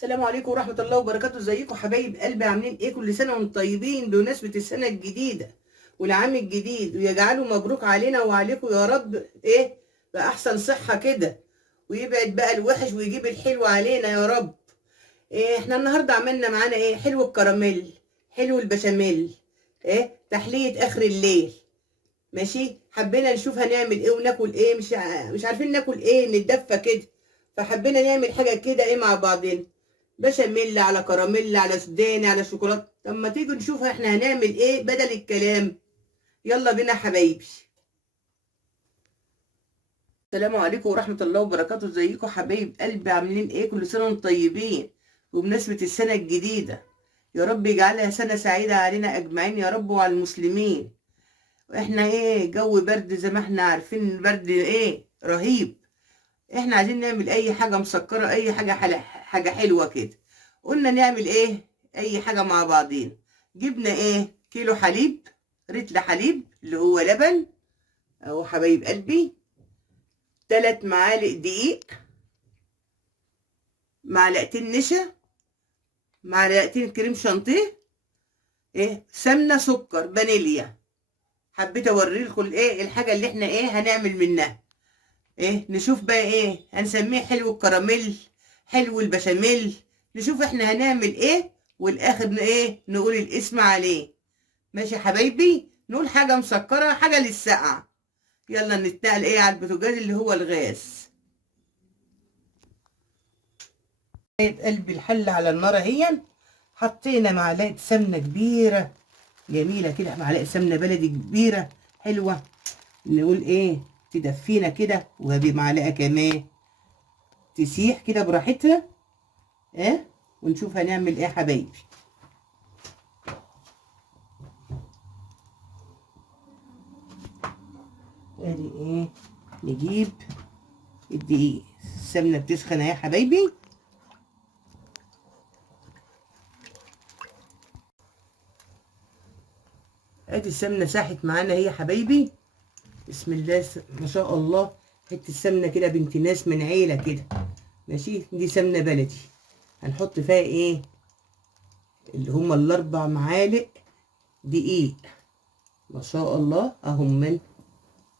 السلام عليكم ورحمة الله وبركاته. ازيكم حبايب قلبي؟ عاملين ايه؟ كل سنة وانتم طيبين بمناسبة السنة الجديدة والعام الجديد، ويجعله مبروك علينا وعليكم يا رب. ايه بأحسن صحة كده، ويبعد بقى الوحش ويجيب الحلو علينا يا رب. إيه احنا النهاردة عملنا معانا ايه؟ حلو الكراميل، حلو البشاميل، ايه تحلية اخر الليل. ماشي، حبينا نشوف هنعمل ايه وناكل ايه، مش عارفين ناكل ايه، نتدفى كده. فحبينا نعمل حاجة كده ايه مع بعضنا، بشاميل على كراميل على سوداني على شوكولاته. طب ما تيجوا نشوف احنا هنعمل ايه بدل الكلام. يلا بينا حبايبي. السلام عليكم ورحمة الله وبركاته. ازيكم حبايب قلبي؟ عاملين ايه؟ كل سنة وانتم طيبين وبمناسبة السنة الجديدة. يا رب يجعلها سنة سعيدة علينا اجمعين يا رب وعلى المسلمين. احنا ايه، جو برد زي ما احنا عارفين، البرد ايه رهيب. احنا عايزين نعمل اي حاجة مسكرة، اي حاجة حاجة حلوة كده. قلنا نعمل ايه؟ اي حاجة مع بعضين. جبنا ايه؟ كيلو حليب، رتل حليب اللي هو لبن اهو حبايب قلبي. 3 معالق دقيق، معلقتين نشا، معلقتين كريم شانتيه، ايه سمنة، سكر، فانيليا. حبيت اوريلكم الايه الحاجة اللي احنا ايه هنعمل منها. ايه نشوف بقى ايه هنسميه، حلو الكراميل، حلو البشاميل. نشوف احنا هنعمل ايه والاخر ايه نقول الاسم عليه. ماشي يا حبايبي، نقول حاجه مسكره حاجه للسقع. يلا نتنقل ايه على البوتاجاز اللي هو الغاز. قلب الحله على النار اهي. حطينا معلقه سمنه كبيره جميله كده، معلقه سمنه بلدي كبيره حلوه. نقول ايه تدفينا كده، وبمعلقه كمان تسيح كده براحتها. ايه ونشوف هنعمل ايه يا حبايبي. ادي ايه، نجيب الدقيق، السمنه بتسخن اهي يا حبايبي. ادي السمنه ساحت معانا اهي يا حبايبي. بسم الله ما شاء الله. حته السمنه كده بنت ناس من عيله كده. ماشي، دي سمنه بلدي. هنحط فيها ايه اللي هما ال4 معالق دقيق. ما شاء الله اهم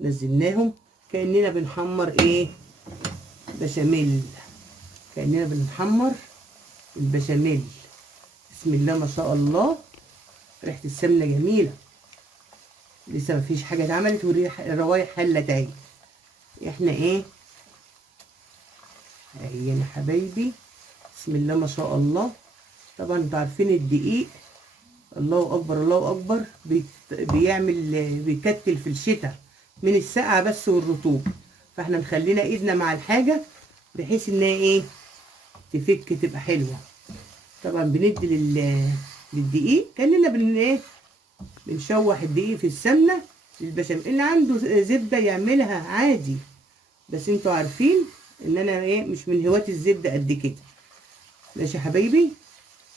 نزلناهم. كاننا بنحمر ايه، بشاميل. كاننا بنحمر البشاميل. بسم الله ما شاء الله. ريحه السمنه جميله، لسه مفيش حاجه اتعملت والروايح حلت اهي. احنا ايه اهي يا حبايبي. بسم الله ما شاء الله. طبعا انتوا عارفين الدقيق، الله اكبر الله اكبر، بيعمل بيكتل في الشتاء من السقعه بس والرطوبه. فاحنا مخلينا ايدنا مع الحاجه بحيث انها ايه تفك تبقى حلوه. طبعا بندي للدقيق كاننا ايه بنشوح الدقيق في السمنه للبشاميل. اللي عنده زبده يعملها عادي، بس انتوا عارفين ان انا ايه مش من هواة الزبده قد كده. ماشي يا حبايبي،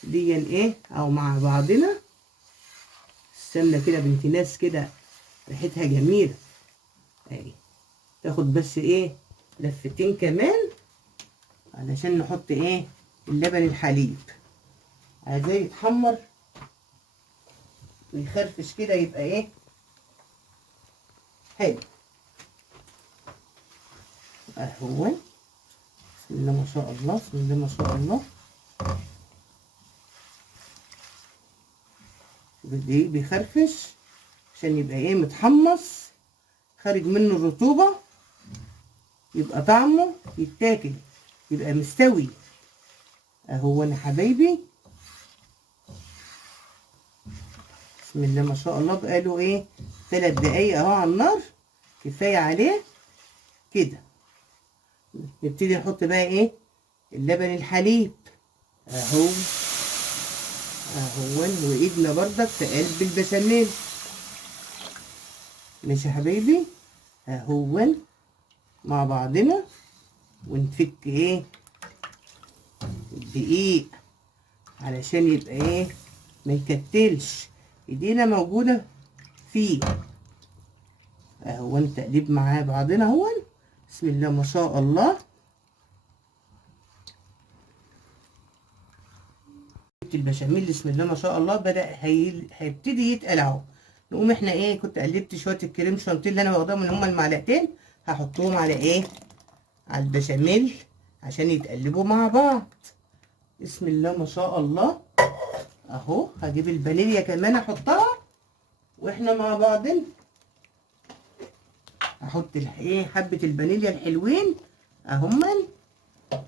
دي ايه او مع بعضنا. السمنه كده بنت ناس كده، ريحتها جميله اهي. تاخد بس ايه لفتين كمان علشان نحط ايه اللبن الحليب. عايزاه يتحمر ويخرفش كده، يبقى ايه حلو اهو. بسم الله ما شاء الله، بسم الله ما شاء الله. الدقيق بيخرفش عشان يبقى ايه متحمص، خارج منه الرطوبة، يبقى طعمه يتاكل، يبقى مستوي اهو يا حبايبي. بسم الله ما شاء الله. بقاله ايه 3 دقايق اهو على النار، كفاية عليه كده. نبتدي نحط بقى ايه اللبن الحليب اهو اهو، وايدنا بردك في قلب البشاميل. ماشي يا حبايبي اهو مع بعضنا، ونفك ايه الدقيق علشان يبقى ايه ما يكتلش، ايدينا موجودة فيه اهو. تقليب مع بعضنا اهو. بسم الله ما شاء الله. حبيت البشاميل بسم الله ما شاء الله بدأ هيبتدي يتقل اهو. نقوم احنا ايه، كنت قلبت شويه الكريم شانتيه اللي انا واخداهم، اللي هما المعلقتين، هحطهم على ايه، على البشاميل عشان يتقلبوا مع بعض. بسم الله ما شاء الله اهو. هجيب الفانيليا كمان احطها واحنا مع بعضنا. احط ايه، حبه الفانيليا الحلوين اهما،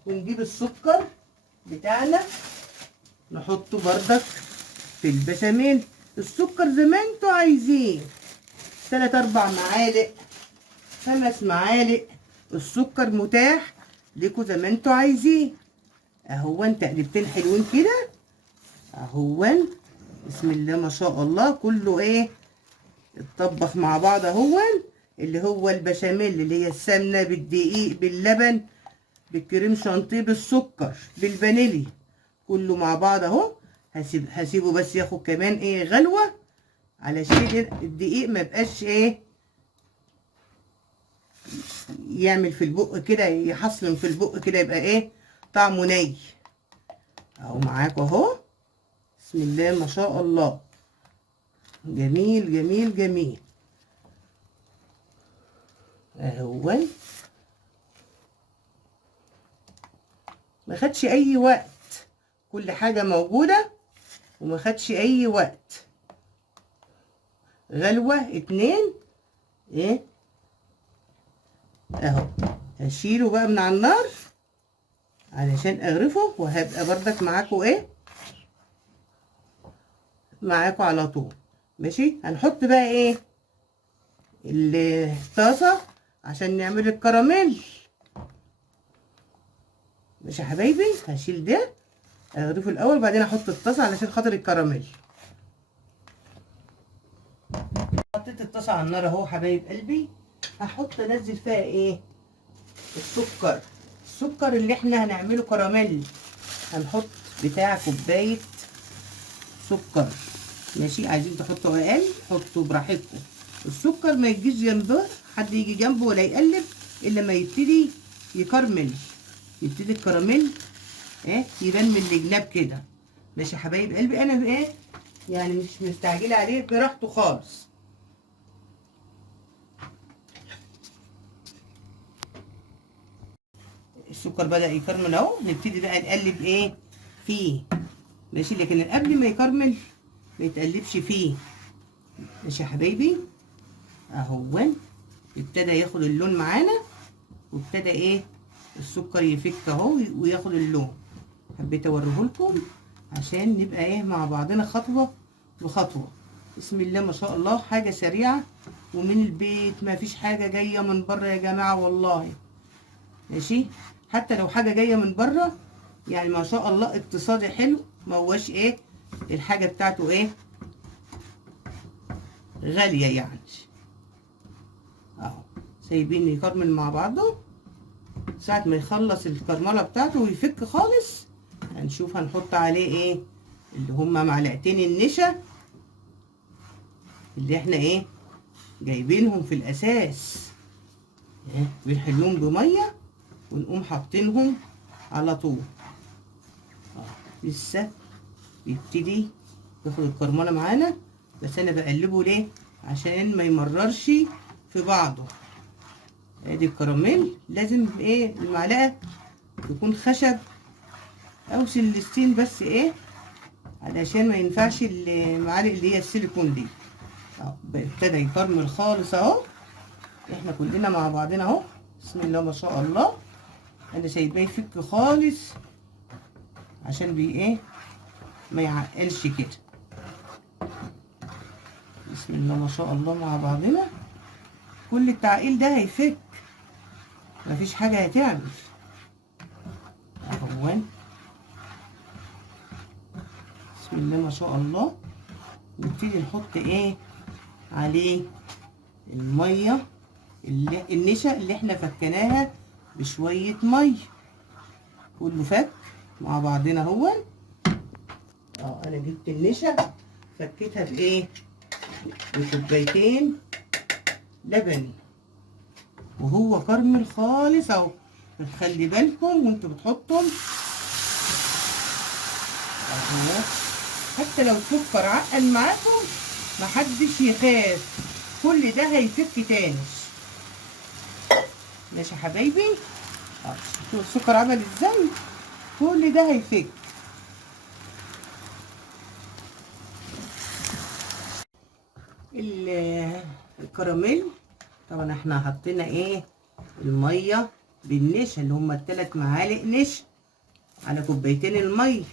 ونجيب السكر بتاعنا نحطه بردك في البشاميل. السكر زي ما انتوا عايزين، 3 4 معالق 5 معالق، السكر متاح لكم زي ما انتوا عايزين. اهون تقلبتين حلوين كده اهون. بسم الله ما شاء الله كله ايه اتطبخ مع بعض اهون. اللي هو البشاميل اللي هي السمنه بالدقيق باللبن بالكريم شانتيه بالسكر بالفانيليا، كله مع بعض اهو. هسيبه بس ياخد كمان ايه غلوه، علشان الدقيق ما يبقاش ايه يعمل في البق كده، يحصلن في البق كده، يبقى ايه طعمه ني اهو. معاكم اهو بسم الله ما شاء الله، جميل جميل جميل اهو. ما خدش اي وقت، كل حاجه موجوده وما خدش اي وقت. غلوه 2 ايه اهو. هشيله بقى من على النار علشان اغرفه، وهبقى بردك معاكم ايه معاكم على طول. ماشي. هنحط بقى ايه الطاسه عشان نعمل الكراميل. ماشي يا حبايبي. هشيل ده اغرفه الاول، بعدين احط الطاسه علشان خاطر الكراميل. حطيت الطاسه على النار اهو حبايب قلبي. هحط انزل فيها ايه السكر اللي احنا هنعمله كراميل. هنحط بتاع كوبايه سكر. ماشي. عايزين تحطوا اقل حطوا براحتكم. السكر ما يجيش جنبه حد يجي جنبه ولا يقلب الا ما يبتدي يكرمل، يبتدي الكراميل ايه يبان من الجناب كده. ماشي يا حبايب قلبي. انا ايه يعني مش مستعجله عليه، براحته خالص. السكر بدأ يكرمل اهو. نبتدي بقى نقلب ايه فيه. ماشي. لكن قبل ما يكرمل ما يتقلبش فيه. ماشي يا حبايبي اهون. ابتدى ياخد اللون معانا، وابتدى ايه السكر يفك اهو وياخد اللون. حبيت اوريهولكم عشان نبقى ايه مع بعضنا خطوه بخطوه. بسم الله ما شاء الله. حاجه سريعه ومن البيت، ما فيش حاجه جايه من بره يا جماعه والله. ماشي. حتى لو حاجه جايه من بره يعني ما شاء الله اقتصادي حلو، ما هوش ايه الحاجه بتاعته ايه غاليه يعني. اهو سايبين يكرمل مع بعضه. ساعة ما يخلص الكرملة بتاعته ويفك خالص هنشوف هنحط عليه ايه، اللي هما معلقتين النشا اللي احنا ايه جايبينهم في الاساس. ايه بنحلهم بمية ونقوم حاطينهم على طول. لسه بيبتدي ياخد الكرملة معانا، بس انا بقلبه ليه عشان ما يمررش في بعضه. ادي الكراميل. لازم ايه المعلقه تكون خشب او سلستين بس ايه، علشان ما ينفعش المعالق اللي هي السيليكون دي. اهو ابتدى يكرمل خالص اهو. احنا كلنا مع بعضنا اهو. بسم الله ما شاء الله. انا سايباه يفك خالص عشان ايه ما يعقلش كده. بسم الله ما شاء الله مع بعضنا. كل التعقيل ده هيفك، مفيش حاجة هتعمل اهون. بسم الله ما شاء الله. نبتدي نحط ايه عليه المية النشا اللي احنا فكناها بشوية مية. كله فك مع بعضنا اهون. انا جبت النشا فكيتها بايه بكوبايتين لبن وهو كرمل خالص اهو. خلي بالكم وانتوا بتحطوا اهو. حتى لو سكر عقل معاكم محدش يخاف، كل ده هيفك تاني. ماشي يا حبايبي. شوفوا السكر عمل ازاي، كل ده هيفك. الكراميل طبعا احنا حطينا ايه، الميه بالنشا اللي هما ال3 معالق نشا على كوبايتين الميه.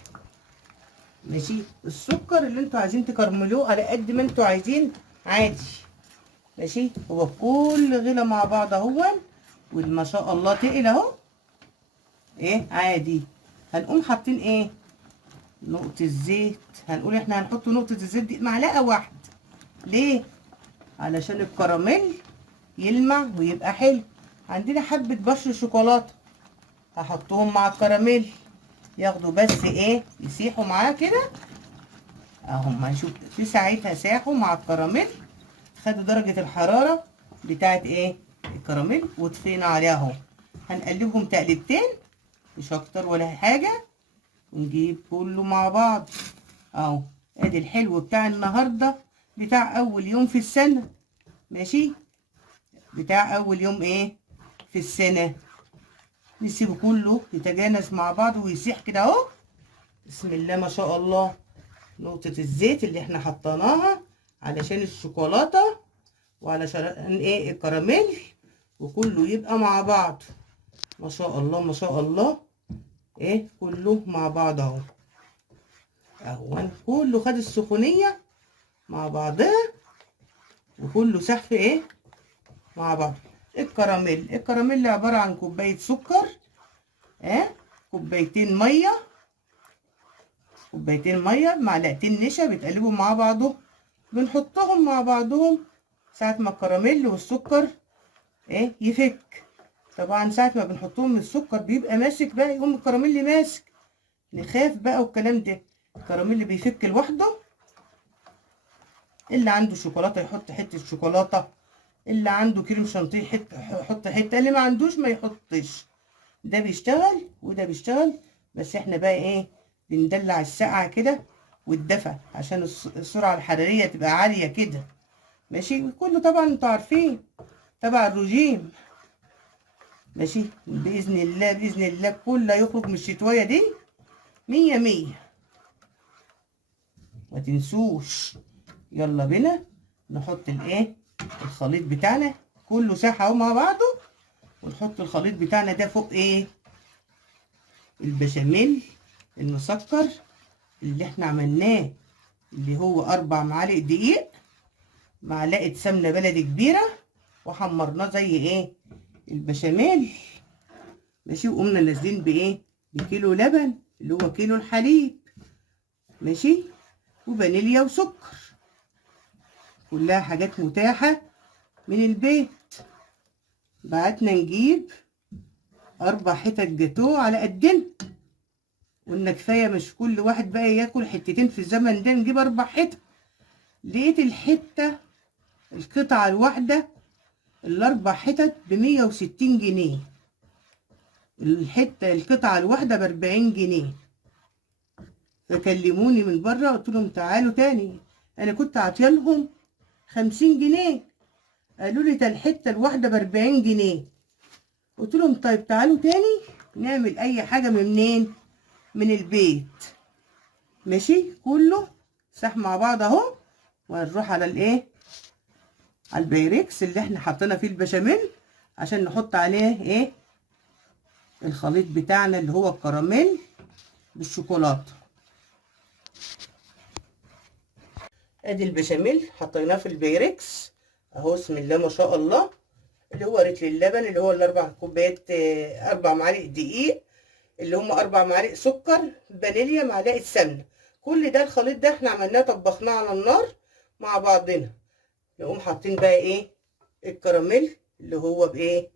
ماشي. السكر اللي انتوا عايزين تكرملوه على قد ما انتوا عايزين عادي. ماشي. هو كل غلا مع بعض اهو، وما شاء الله تقل اهو. ايه عادي. هنقوم حاطين ايه، نقطة زيت. هنقول احنا هنحط نقطة الزيت دي معلقة واحدة. ليه؟ علشان الكراميل يلمع ويبقى حلو. عندنا حبة بشر شوكولاتة هحطهم مع الكراميل، ياخدوا بس ايه، يسيحوا معاه كده اهو. هنشوف في ساعتها ساحوا مع الكراميل، خدوا درجة الحرارة بتاعت ايه، الكراميل، وطفينا عليها اهو. هنقلبهم تقلبتين مش اكتر ولا حاجة، ونجيب كله مع بعض اهو. ادي الحلو بتاع النهارده، بتاع اول يوم في السنة. ماشي. بتاع اول يوم ايه في السنة. نسيبه كله يتجانس مع بعض ويسيح كده اهو. بسم الله ما شاء الله. نقطة الزيت اللي احنا حطيناها علشان الشوكولاتة وعلشان ايه الكراميل، وكله يبقى مع بعض. ما شاء الله ما شاء الله. ايه كله مع بعض اهو. اهو كله خد السخونية مع بعضها، وكله سحف ايه مع بعض. الكراميل عبارة عن كوباية سكر، كوبايتين مية، معلقتين نشا، بتقلبهم مع بعضهم، بنحطهم مع بعضهم ساعة ما الكراميل والسكر يفك. طبعا ساعة ما بنحطهم السكر بيبقى ماسك بقى، يقوم الكراميل ماسك، نخاف بقى والكلام ده. الكراميل بيفك لوحده. اللي عنده شوكولاتة يحط حتة شوكولاتة، اللي عنده كريم شانتيه يحط حتة، اللي ما عندوش ما يحطش. ده بيشتغل وده بيشتغل، بس احنا بقى ايه، بندلع السقعة كده والدفى عشان السرعة الحرارية تبقى عالية كده. ماشي. كله طبعا انتوا عارفين تبع الرجيم. ماشي. بإذن الله بإذن الله كله يخرج من الشتوية دي 100. ما تنسوش. يلا بينا نحط الايه، الخليط بتاعنا كله ساح اهو مع بعضه، ونحط الخليط بتاعنا ده فوق ايه، البشاميل المسكر اللي احنا عملناه، اللي هو 4 معالق دقيق، معلقة سمنة بلدي كبيرة، وحمرناه زي ايه البشاميل. ماشي. وقمنا نازلين بايه، بكيلو لبن اللي هو كيلو الحليب. ماشي. وفانيليا وسكر، كلها حاجات متاحة من البيت. بعتنا نجيب 4 حتت جاتوه على قدنا، قلنا كفاية مش كل واحد بقى ياكل حتتين في الزمن ده، نجيب 4 حتت. لقيت الحتة القطعة الواحدة ال4 حتت ب160 جنيه، القطعة الواحدة ب40 جنيه. فكلموني من بره، قلت لهم تعالوا تاني، انا كنت عاطيالهم 50 جنيه، قالوا لي ده الحتة الواحدة ب40 جنيه. قلت لهم طيب تعالوا تاني نعمل اي حاجة منين، من البيت. ماشي. كله ساح مع بعض اهو. وهنروح على الايه، على البايركس اللي احنا حطينا فيه البشاميل عشان نحط عليه ايه، الخليط بتاعنا اللي هو الكراميل بالشوكولاته. ادي البشاميل حطيناه في البايركس اهو. بسم الله ما شاء الله. اللي هو رتل اللبن اللي هو ال4 كوبايات، 4 معالق دقيق، اللي هم 4 معالق سكر، فانيليا، معلقه سمنه. كل ده الخليط ده احنا عملناه طبخناه على النار مع بعضنا. نقوم حاطين بقى ايه، الكراميل اللي هو بايه،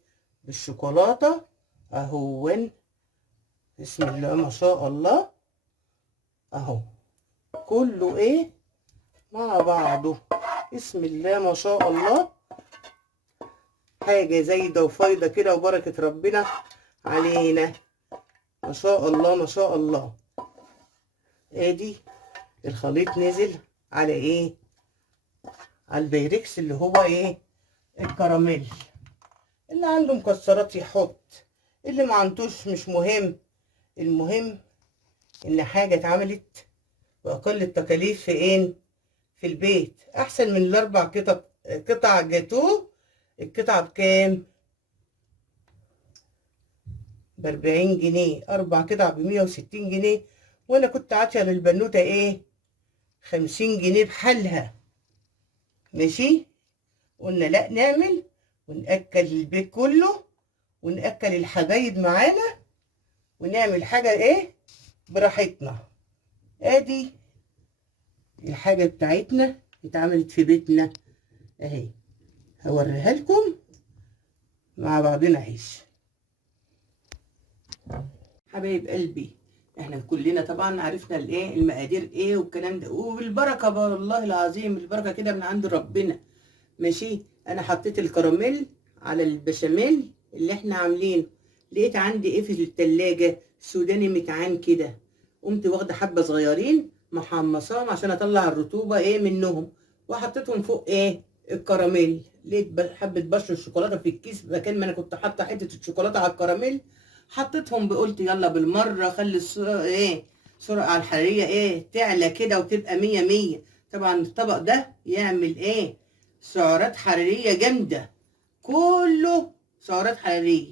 بالشوكولاته اهون. بسم الله ما شاء الله اهو. كله ايه مع بعضه. بسم الله ما شاء الله. حاجه زايده وفايده كده، وبركه ربنا علينا. ما شاء الله ما شاء الله. ادي الخليط نزل على ايه؟ على البايركس اللي هو ايه؟ الكراميل. اللي عنده مكسرات يحط، اللي ما عندوش مش مهم. المهم ان حاجه اتعملت باقل التكاليف في ايه؟ في البيت، احسن من الاربع قطع جاتوه. القطعه بكام؟ ب40 جنيه. 4 قطع ب160 جنيه، وانا كنت عاطيه للبنوته ايه؟ 50 جنيه بحالها. ماشي. قلنا لا، نعمل ونأكل البيت كله ونأكل الحبايب معانا ونعمل حاجة ايه براحتنا. ادي الحاجة بتاعتنا اتعملت في بيتنا اهي، هوريها لكم مع بعضنا. عيش حبايب قلبي، احنا كلنا طبعا عرفنا الايه المقادير ايه والكلام ده، وبالبركة والله العظيم البركة كده من عند ربنا. ماشي. انا حطيت الكراميل على البشاميل اللي احنا عاملينه، لقيت عندي ايه في التلاجة سوداني متعان كده، قمت واخده حبه صغيرين محمصاهم عشان اطلع الرطوبه ايه منهم، وحطيتهم فوق ايه الكراميل. لقيت حبه بشر الشوكولاته في الكيس، مكان ما انا كنت حاطه حته الشوكولاته على الكراميل حطيتهم. قلت يلا بالمره خلي السرعه الحراريه ايه تعلى كده وتبقى 100. طبعا الطبق ده يعمل ايه سعرات حراريه جامده، كله سعرات حراريه.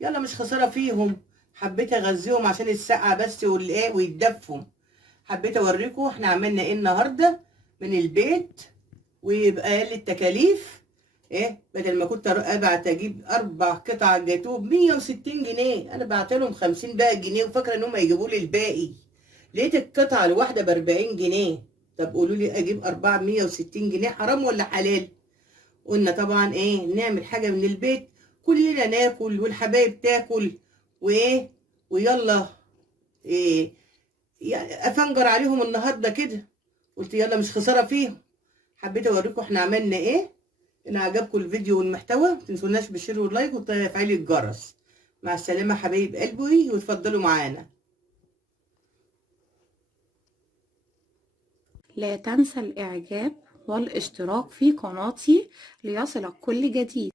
يلا مش خساره فيهم، حبيت اغذيهم عشان السقعه بس والايه ويتدفوا. حبيت اوريكم احنا عملنا ايه النهارده من البيت، ويبقى اقل التكاليف ايه. بدل ما كنت ابعت اجيب 4 قطع جاتوه ب160 جنيه، انا بعت لهم 50 بقى جنيه وفاكره ان هم يجيبوا لي الباقي. لقيت القطعه الواحده ب40 جنيه. طب قولوا لي اجيب 4 ب160 جنيه، حرام ولا حلال؟ قلنا طبعا ايه نعمل حاجه من البيت، كلنا ناكل والحبايب تاكل وايه. ويلا إيه يعني افنجر عليهم النهارده كده. قلت يلا مش خساره فيهم. حبيت اوريكم احنا عملنا ايه. ان عجبكم الفيديو والمحتوى متنسوناش بالشير واللايك وتفعيل الجرس. مع السلامه حبايب قلبي، وتفضلوا معانا. لا تنسى الإعجاب والاشتراك في قناتي ليصلك كل جديد.